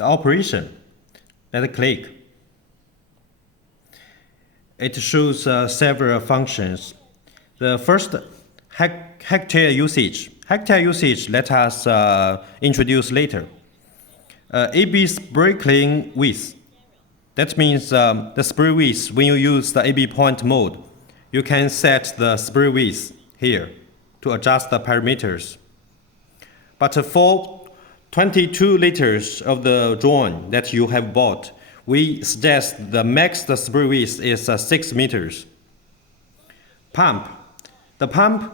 the operation. Let's click. It shows several functions. The first, hectare usage. Hectare usage let us introduce later. AB spray clean width. That means the spray width, when you use the AB point mode, you can set the spray width here to adjust the parameters. But for 22 liters of the drone that you have bought, we suggest the max spray width is 6 meters. Pump. The pump,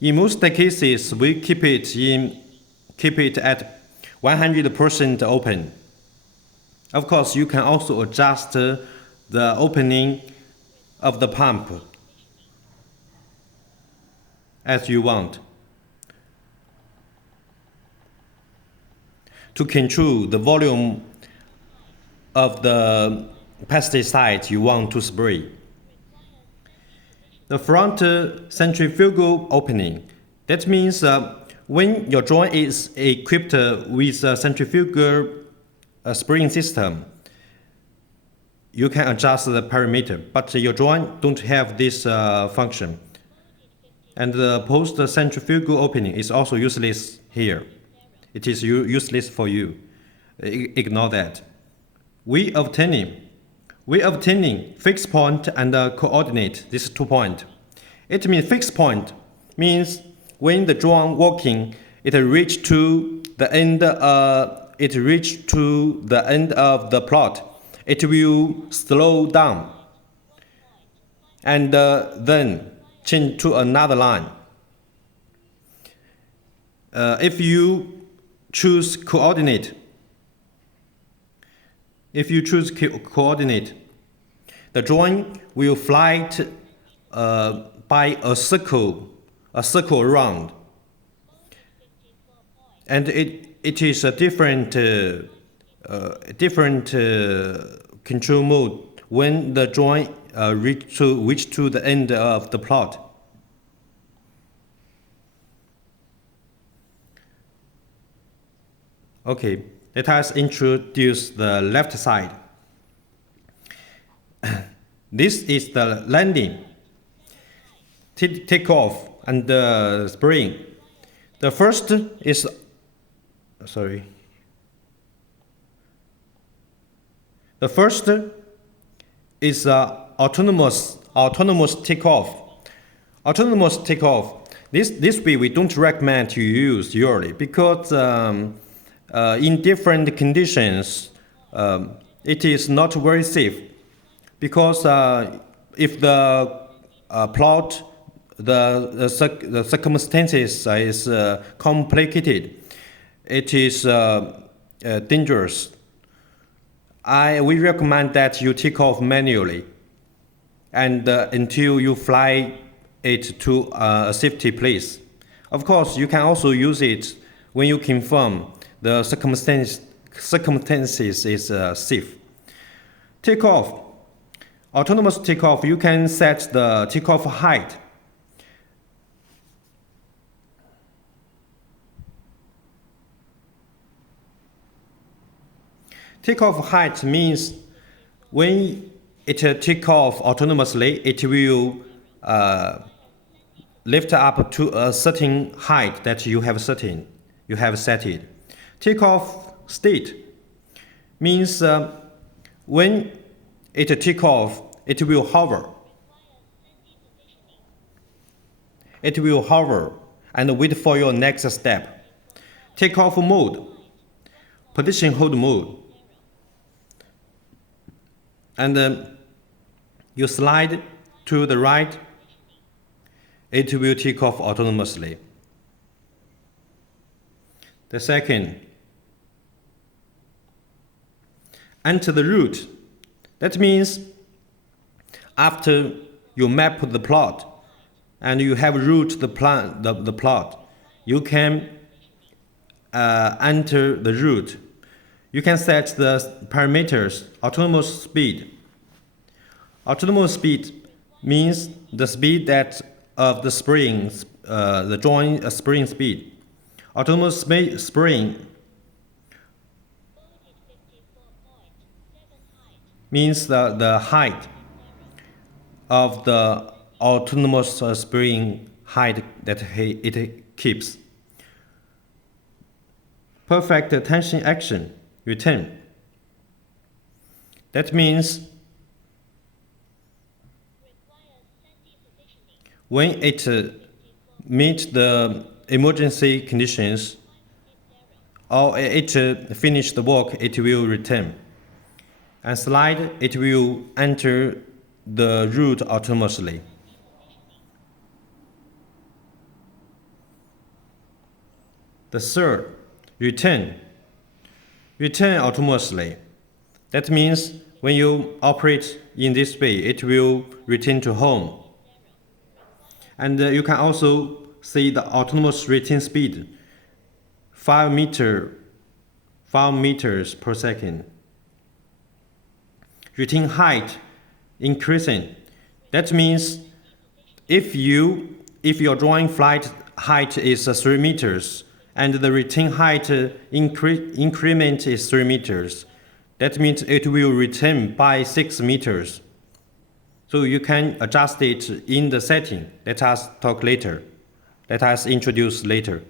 in most cases, we keep it at 100% open. Of course, you can also adjust the opening of the pump as you want to control the volume of the pesticide you want to spray. The front centrifugal opening. That means when your drone is equipped with a centrifugal spraying system, you can adjust the parameter, but your drone don't have this function. And the post-centrifugal opening is also useless here. It is useless for you. Ignore that. We obtaining fixed point and coordinate, this 2 point. It means fixed point means when the drone walking, it reach to the end of the plot, it will slow down and then change to another line. If you choose coordinate, the drone will fly by a circle around, and it is a different control mode when the drone reach to the end of the plot. Okay, let us introduce the left side. This is the landing, takeoff, and the spraying. The first is autonomous takeoff. Autonomous takeoff. This way we don't recommend to use usually because in different conditions it is not very safe. Because if the plot, the circumstances is complicated, it is dangerous. We recommend that you take off manually and until you fly it to a safety place. Of course, you can also use it when you confirm the circumstances is safe. Takeoff. Autonomous takeoff, you can set the takeoff height. Takeoff height means when it take off autonomously, it will lift up to a certain height that you have set it. Takeoff state means when it take off, it will hover. It will hover and wait for your next step. Takeoff mode, position hold mode. And you slide to the right, it will take off autonomously. The second, enter the route. That means after you map the plot and you have route the plot, you can enter the route. You can set the parameters. Autonomous speed. Autonomous speed means the speed that of the springs, the joint spraying speed. Autonomous spraying means the height of the autonomous spring height that it keeps. Perfect tension action, return. That means when it meets the emergency conditions or it finish the work, it will return. And slide, it will enter the route autonomously. The third, return. Return autonomously. That means when you operate in this way, it will return to home. And you can also see the autonomous return speed, 5 meters per second. Return height increasing. That means if your drawing flight height is 3 meters and the return height increment is 3 meters, that means it will return by 6 meters. So you can adjust it in the setting. Let us talk later. Let us introduce later.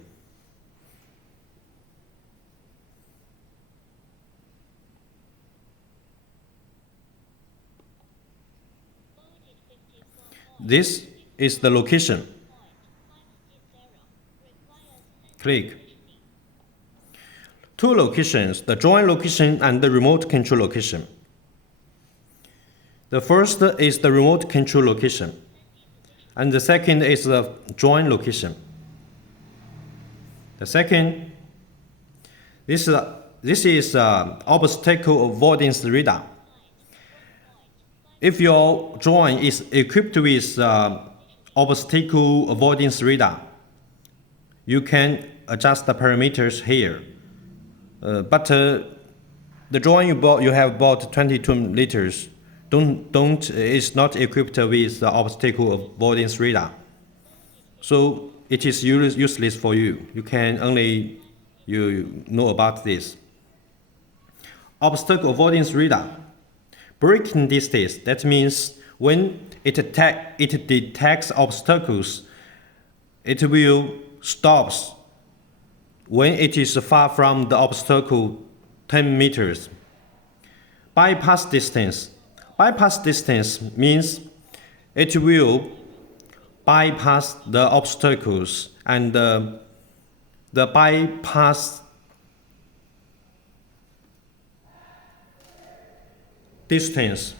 This is the location. Click. Two locations, the joint location and the remote control location. The first is the remote control location, and the second is the joint location. The second, this is obstacle avoidance radar. If your drone is equipped with obstacle avoidance radar, you can adjust the parameters here. But the drone you have bought 22 liters is not equipped with the obstacle avoidance radar. So it is useless for you. You can only know about this. Obstacle avoidance radar. Braking distance, that means when it detects obstacles, it will stop when it is far from the obstacle 10 meters. Bypass distance. Bypass distance means it will bypass the obstacles, and the bypass distance.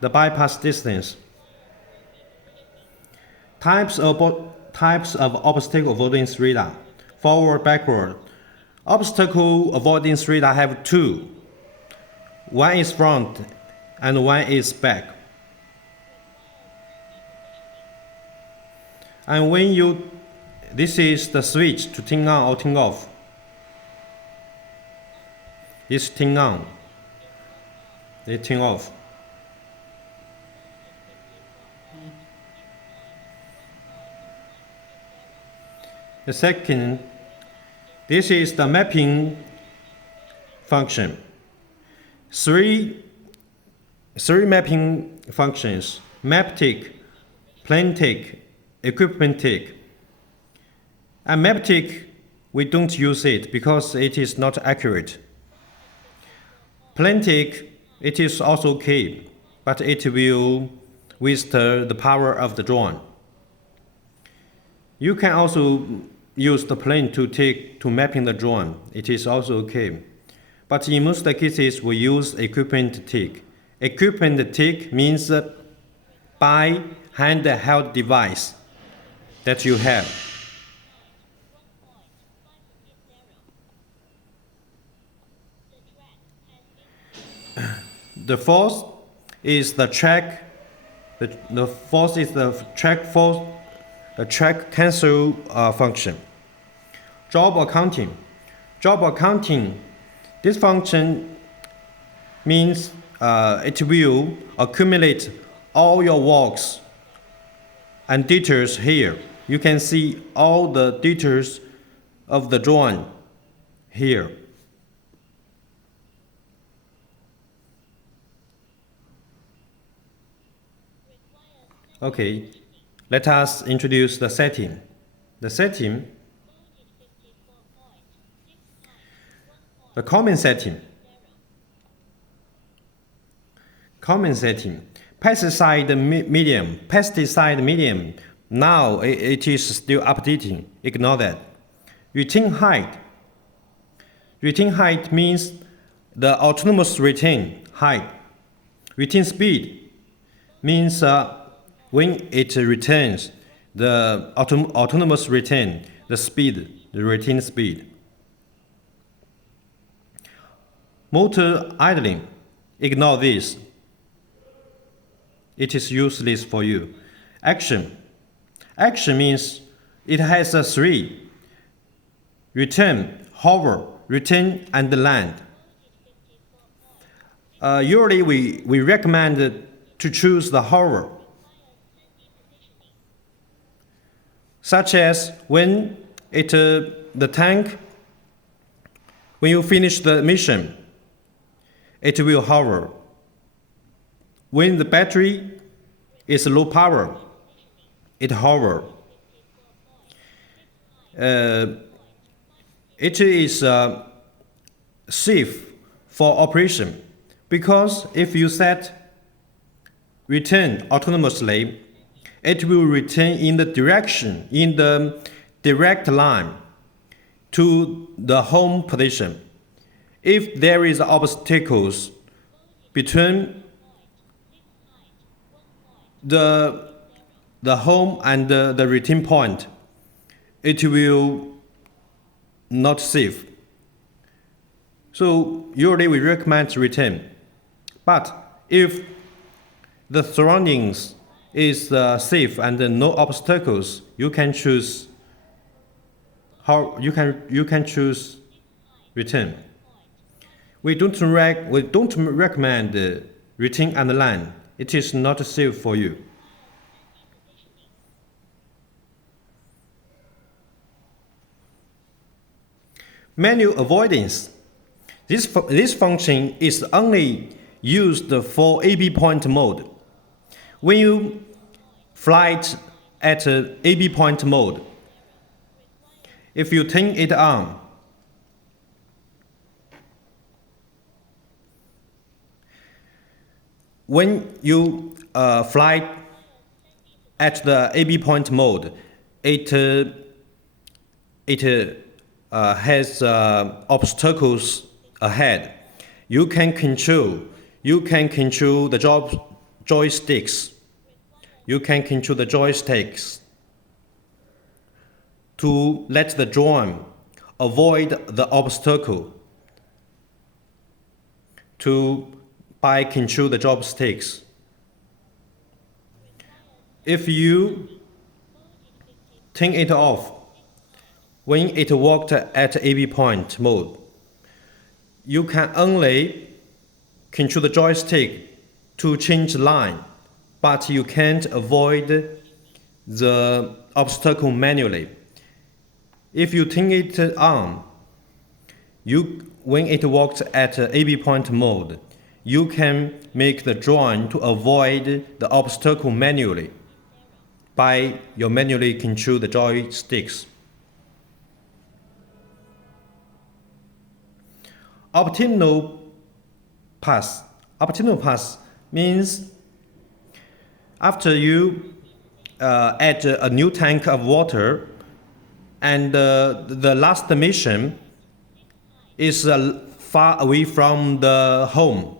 The bypass distance. Types of obstacle avoidance radar. Forward, backward. Obstacle avoidance radar have two. One is front and one is back. And when this is the switch to turn on or turn off. This turn on. They turn off. The second, this is the mapping function. Three mapping functions: map tick, plane tick, equipment tick. And map tick, we don't use it because it is not accurate. Plane tick, it is also okay, but it will waste the power of the drone. You can also use the plane to mapping the drone. It is also okay. But in most cases, we use equipment tick. Equipment tick means by handheld device that you have. The fourth is the track. The fourth is the track cancel function. Job accounting. Job accounting. This function means it will accumulate all your works and details here. You can see all the details of the drone here. Okay, let us introduce the setting. The setting, the common setting. Common setting. Pesticide medium. Now it is still updating. Ignore that. Retain height. Retain height means the autonomous retain height. Retain speed means when it returns the autonomous retain, the speed, the retain speed. Motor idling. Ignore this. It is useless for you. Action. Action means it has a three. Return, hover, return, and land. Usually we recommend to choose the hover. Such as when the tank, when you finish the mission, it will hover. When the battery is low power, it hover. It is safe for operation because if you set return autonomously, it will return in the direct line to the home position. If there is obstacles between the home and the return point, it will not safe. So usually we recommend return. But if the surroundings is safe and no obstacles, you can choose choose return. We don't recommend return and land. It is not safe for you. Manual avoidance. This function is only used for AB point mode. When you fly at AB point mode, if you turn it on, when you fly at the AB point mode, it has obstacles ahead. You can control the joysticks. You can control the joysticks to let the drone avoid the obstacle by control the joysticks. If you turn it off when it walked at AB point mode, you can only control the joystick to change line, but you can't avoid the obstacle manually. If you turn it on, when it walks at AB point mode, you can make the drone to avoid the obstacle manually by you manually control the joysticks. Optimal pass. Optimal pass means after you add a new tank of water and the last mission is far away from the home,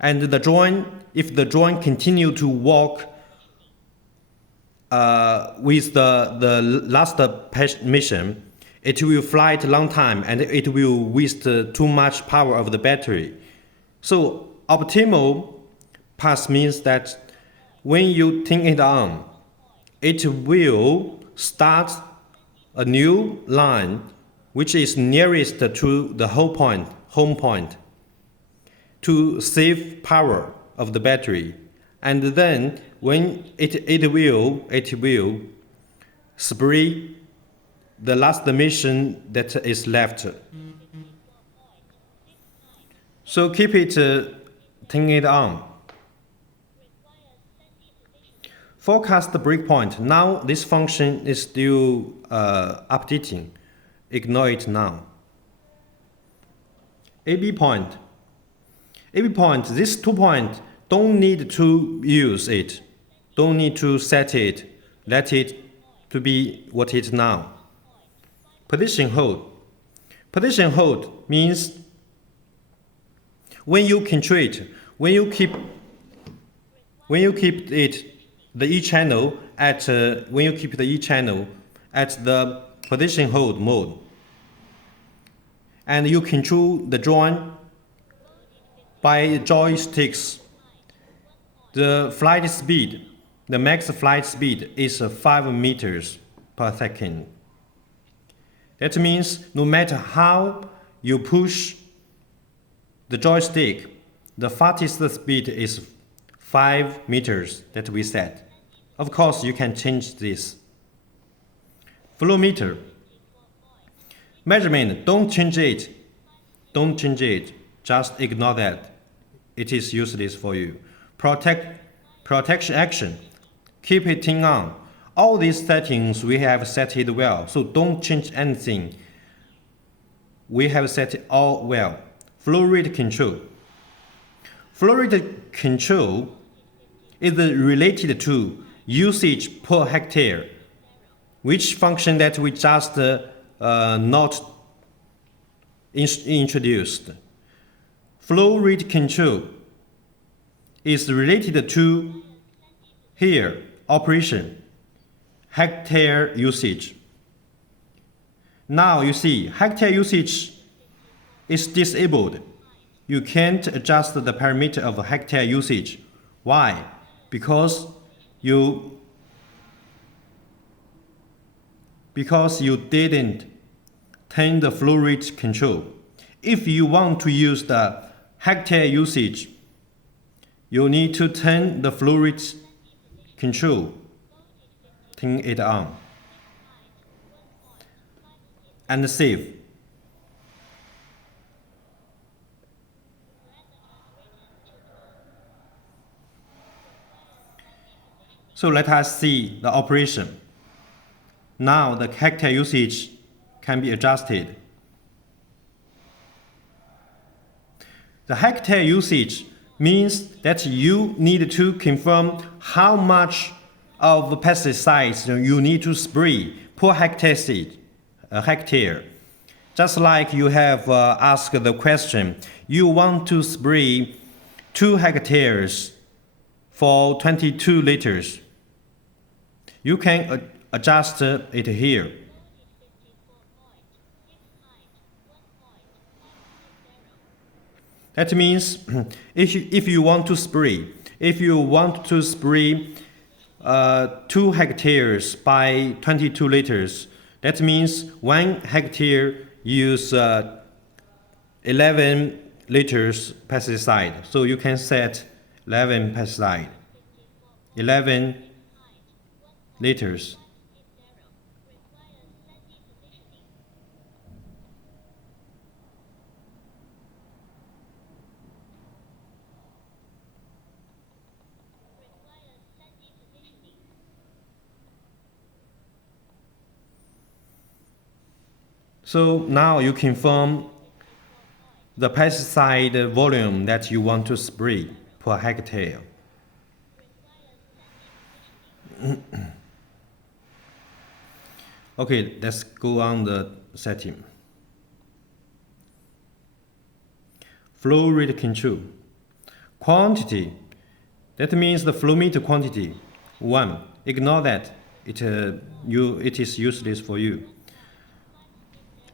and if the drone continue to walk with the last mission, it will fly a long time and it will waste too much power of the battery. So optimal pass means that when you turn it on, it will start a new line which is nearest to the home point to save power of the battery. And then when it will spray the last mission that is left. So keep it, turn it on. Forecast breakpoint. Now this function is still updating. Ignore it now. AB point. AB point, this 2 point, don't need to use it. Don't need to set it. Let it to be what it is now. Position hold. Position hold means when you control it, when you keep it the E channel at when you keep the E channel at the position hold mode, and you control the drone by joysticks. The flight speed, the max flight speed is 5 meters per second. That means no matter how you push the joystick, the fastest speed is 5 meters that we set. Of course, you can change this. Flow meter. Measurement, don't change it. Don't change it. Just ignore that. It is useless for you. Protection action. Keep it on. All these settings we have set it well, so don't change anything. We have set it all well. Flow rate control. Flow rate control is related to usage per hectare, which function that we just not introduced. Flow rate control is related to here operation, hectare usage. Now you see hectare usage is disabled. You can't adjust the parameter of hectare usage. Why? Because you didn't turn the flow rate control. If you want to use the hectare usage, you need to turn the flow rate control. Turn it on and save. So let us see the operation. Now the hectare usage can be adjusted. The hectare usage means that you need to confirm how much of pesticides you need to spray per hectare. Just like you have asked the question, you want to spray 2 hectares for 22 liters. You can adjust it here. That means if you want to spray 2 hectares by 22 liters, that means 1 hectare use 11 liters pesticide. So you can set 11 pesticide, 11 liters. So now you confirm the pesticide volume that you want to spray per hectare. Okay, let's go on the setting. Flow rate control. Quantity. That means the flow meter quantity. 1. Ignore that. It is useless for you.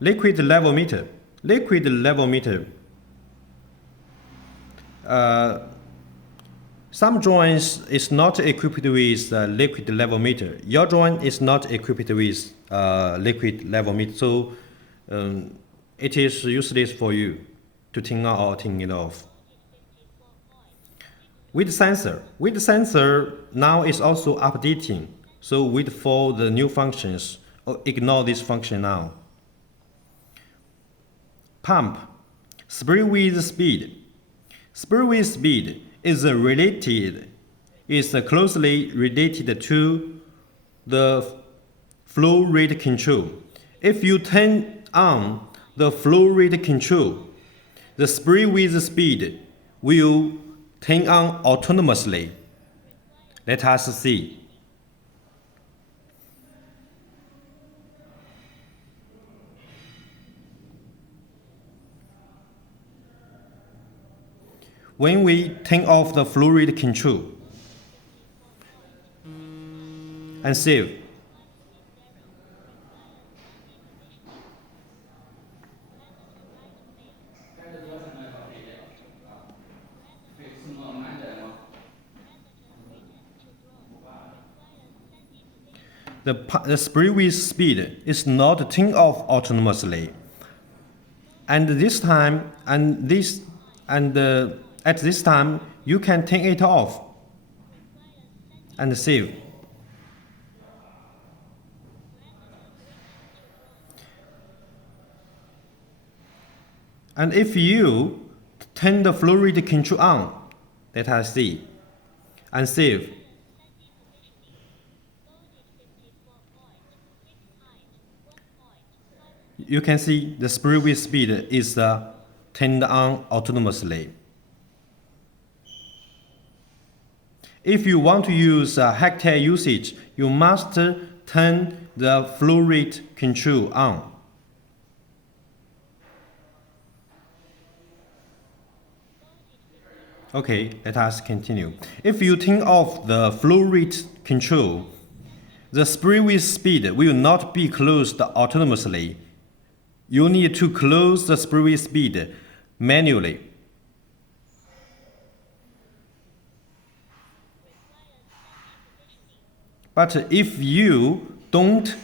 Liquid level meter. Liquid level meter. Some drones is not equipped with liquid level meter. Your drone is not equipped with liquid level meter, so it is useless for you to turn on or turn it off. With sensor now is also updating, so wait for the new functions. Ignore this function now. Pump. Spray with speed. Spray with speed is related is closely related to the flow rate control. If you turn on the flow rate control, the spray with speed will turn on autonomously. Let us see. When we turn off the flow rate control and save, the spray with speed is not turned off autonomously. And this time, at this time, you can turn it off and save. And if you turn the flow rate control on, let us see, and save. You can see the spray with speed is turned on autonomously. If you want to use hectare usage, you must turn the flow rate control on. Okay, let us continue. If you turn off the flow rate control, the spray with speed will not be closed autonomously. You need to close the spray with speed manually. But if you don't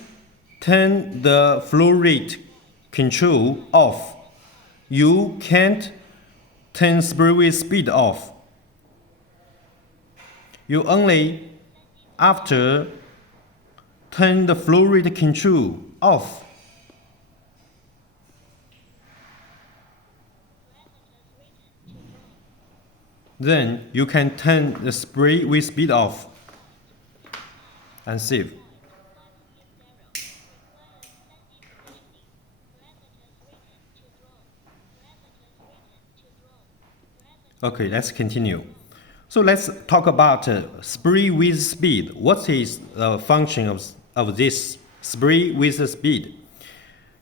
turn the flow rate control off, you can't turn spray with speed off. You only after turn the flow rate control off. Then you can turn the spray with speed off and save. Okay, let's continue. So let's talk about spray with speed. What is the function of this spray with speed?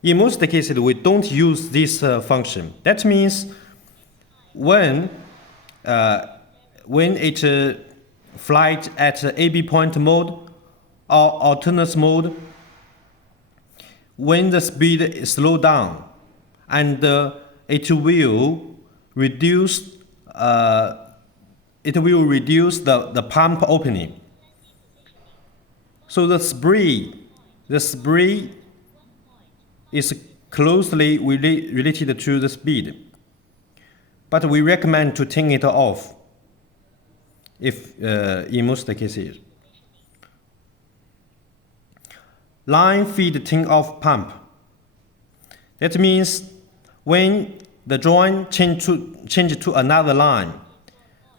In most cases, we don't use this function. That means when it flies at AB point mode or alternate mode, when the speed is slowed down, and it will reduce the pump opening. So the spray is closely related to the speed, but we recommend to turn it off if in most cases. Line feed turn off pump. That means when the drone change to another line,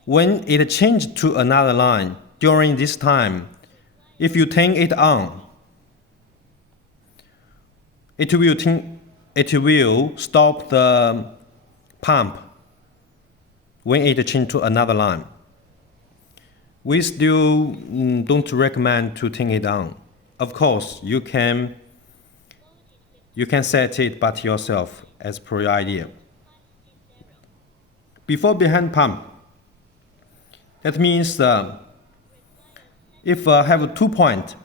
when it changes to another line during this time, if you turn it on, it will stop the pump when it changes to another line. We still don't recommend to turn it on. Of course, you can set it by yourself as per your idea. Before behind pump, that means if have two pumps,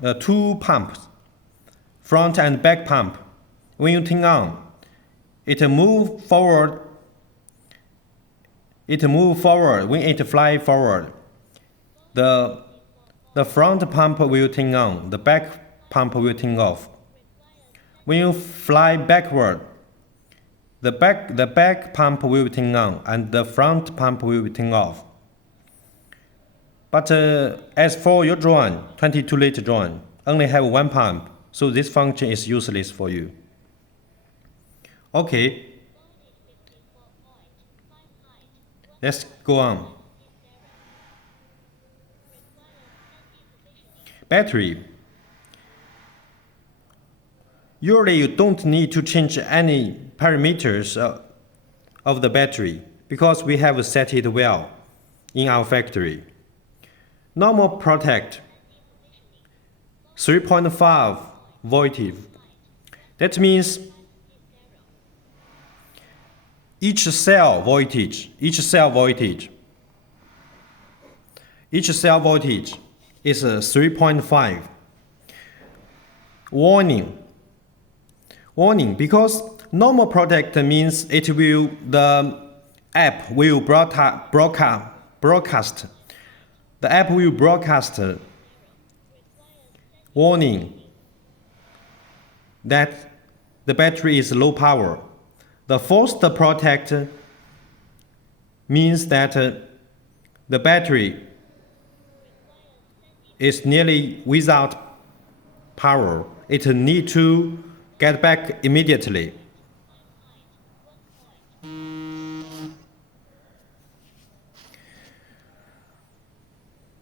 front and back pump, when you turn on, it move forward. When it fly forward. The front pump will turn on, the back pump will turn off. When you fly backward, the back pump will turn on and the front pump will turn off. But as for your drone, 22-liter drone, only have one pump, so this function is useless for you. Okay, let's go on. battery. Usually you don't need to change any parameters of the battery because we have set it well in our factory. Normal protect 3.5 voltage. That means each cell voltage is 3.5. Warning, because normal protect means the app will broadcast. The app will broadcast warning that the battery is low power. The forced protect means that the battery is nearly without power. It needs to get back immediately.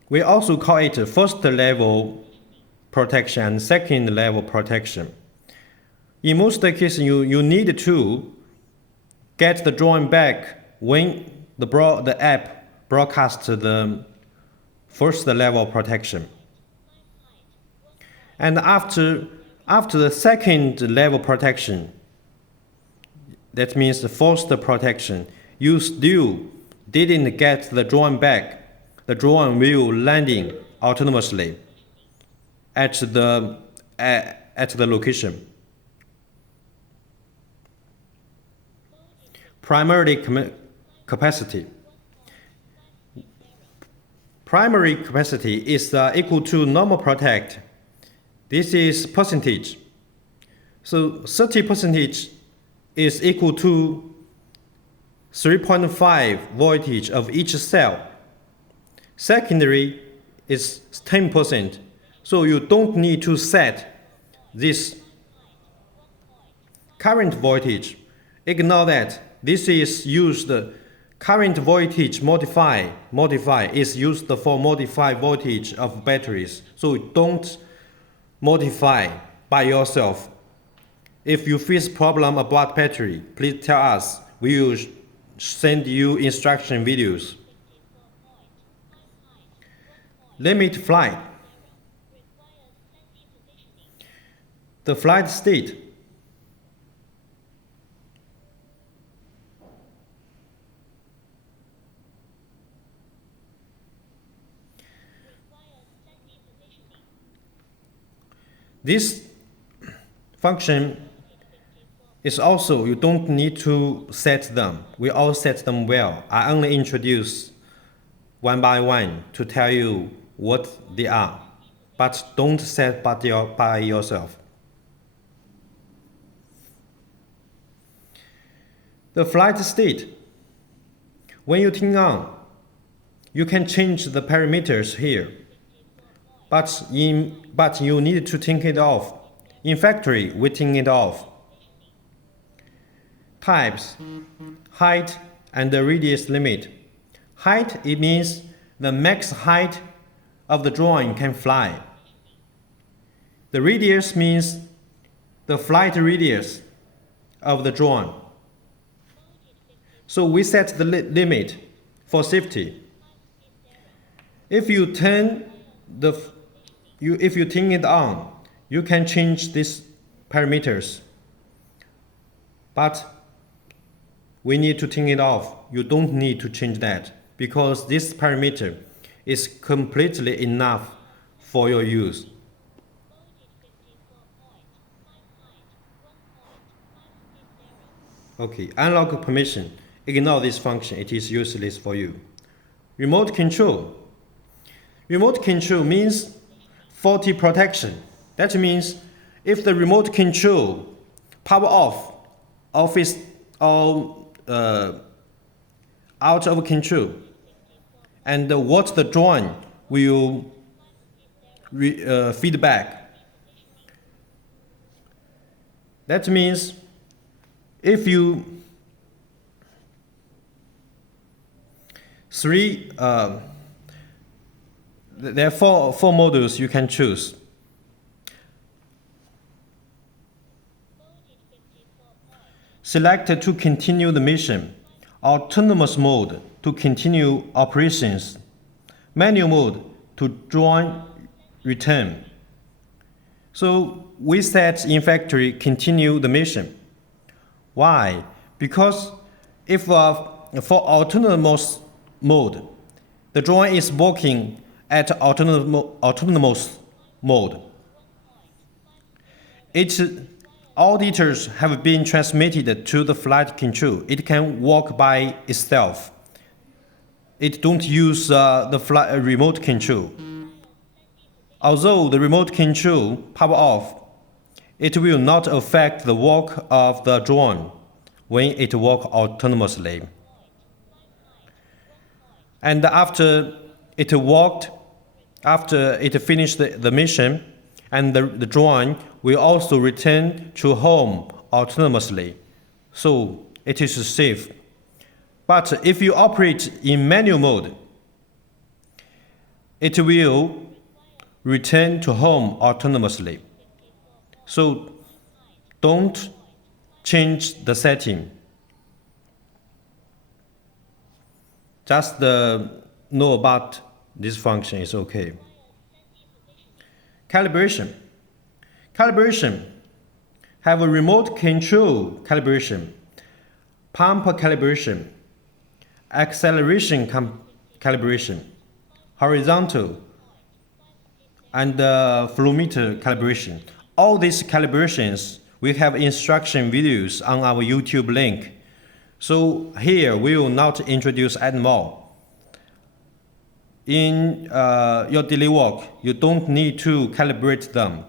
We also call it first level protection and second level protection. In most cases, you need to get the drone back when the app broadcasts the first level protection. And after the second level protection, that means the first protection, you still didn't get the drone back. The drone will landing autonomously at the location. Primary capacity. Primary capacity is equal to normal protect. This is percentage. So 30% is equal to 3.5 voltage of each cell. Secondary is 10%. So you don't need to set this current voltage. Ignore that. This is used, current voltage modify is used for modify voltage of batteries. So don't modify by yourself. If you face problem about battery, please tell us. We will send you instruction videos. Limit flight. The flight state. This function is also, you don't need to set them. We all set them well. I only introduce one by one to tell you what they are, but don't set by yourself. The flight state. When you turn on, you can change the parameters here, but you need to turn it off. In factory, we turn it off. Types, height, and the radius limit. Height, it means the max height of the drone can fly. The radius means the flight radius of the drone. So we set the limit for safety. If you turn it on, you can change these parameters. But we need to turn it off. You don't need to change that because this parameter is completely enough for your use. Okay, unlock permission. Ignore this function. It is useless for you. Remote control. Remote control means faulty protection. That means if the remote control power off is all out of control, and what the drone will feedback. That means if you There are four modules you can choose. Select to continue the mission, autonomous mode to continue operations, manual mode to join return. So we set in factory continue the mission. Why? Because if for autonomous mode, the drone is working at autonomous mode. All details have been transmitted to the flight control. It can walk by itself. It don't use the remote control. Although the remote control power off, it will not affect the work of the drone when it works autonomously. And after it finished the mission, and the drone will also return to home autonomously, so it is safe. But if you operate in manual mode, it will return to home autonomously. So don't change the setting. Just know about this function is okay. Calibration. Calibration have a remote control calibration, pump calibration, acceleration calibration, horizontal, and flow meter calibration. All these calibrations, we have instruction videos on our YouTube link. So here we will not introduce anymore. In your daily work, you don't need to calibrate them.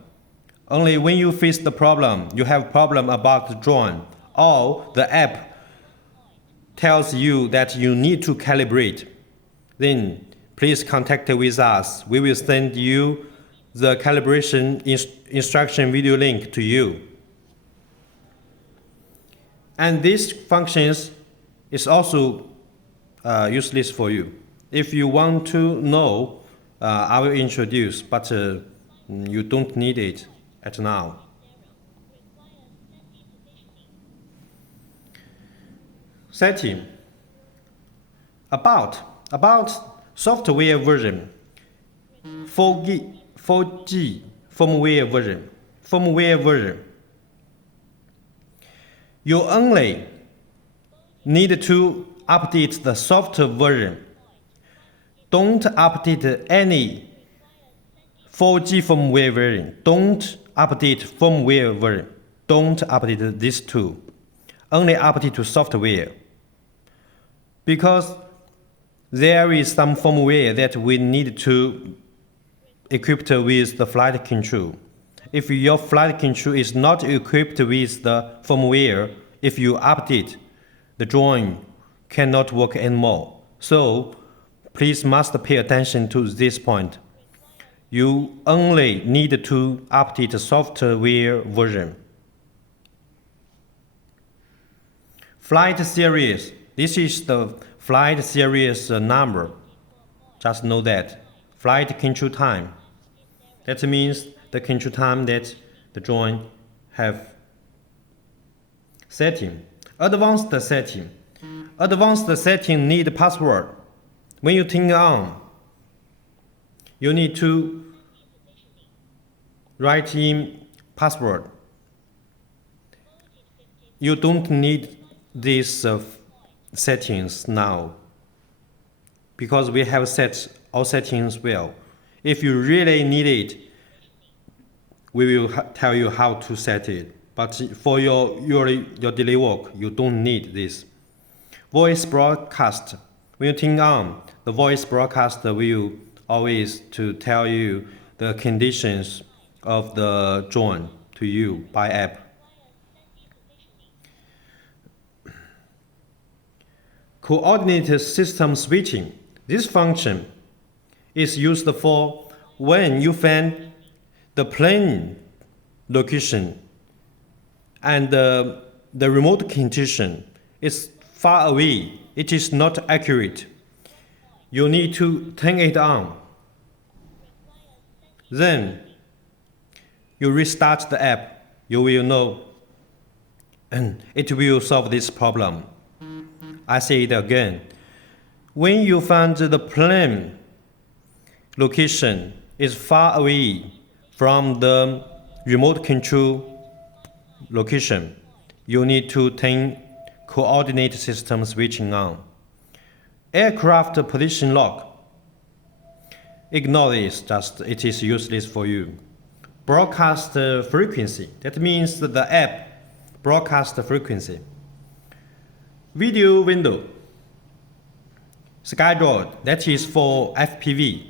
Only when you face the problem, you have problem about the drone, or the app tells you that you need to calibrate, then please contact with us. We will send you the calibration instruction video link to you. And these functions is also useless for you. If you want to know, I will introduce, but you don't need it at now. Setting. About software version. 4G firmware version. You only need to update the software version. Don't update any 4G firmware version. Don't update firmware version. Don't update these two. Only update to software. Because there is some firmware that we need to equip with the flight control. If your flight control is not equipped with the firmware, if you update, the drone cannot work anymore. So please must pay attention to this point. You only need to update the software version. Flight series. This is the flight series number. Just know that. Flight control time. That means the control time that the drone have. Setting. Advanced setting. Advanced setting need password. When you turn on, you need to write in password. You don't need these settings now because we have set all settings well. If you really need it, we will tell you how to set it. But for your daily work, you don't need this. Voice broadcast. When you turn on, the voice broadcast will always to tell you the conditions of the drone to you by app. Coordinate system switching. This function is used for when you find the plane location and the remote condition is far away. It is not accurate. You need to turn it on. Then you restart the app, you will know, and it will solve this problem. I say it again. When you find the plane location is far away from the remote control location, you need to turn coordinate system switching on. Aircraft position lock. Ignore this, just it is useless for you. Broadcast frequency. That means that the app broadcast frequency. Video window. Scheduled. That is for FPV.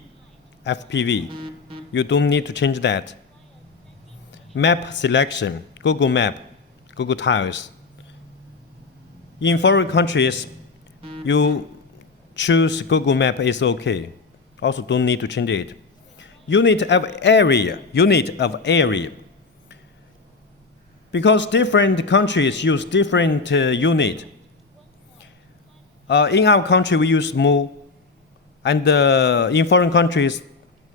FPV. You don't need to change that. Map selection. Google Map. Google Tiles. In foreign countries, you choose Google Map is okay. Also don't need to change it. Unit of area. Unit of area. Because different countries use different unit. In our country we use mil, and in foreign countries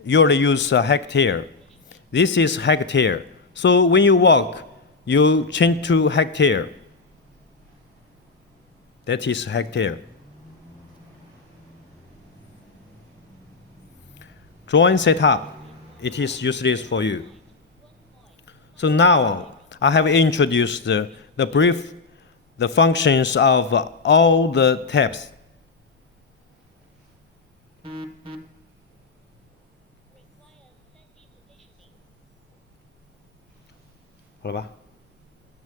usually use hectare. This is hectare. So when you walk, you change to hectare. That is hectare. Drone setup, it is useless for you. So now I have introduced the functions of all the tabs. 好了吧？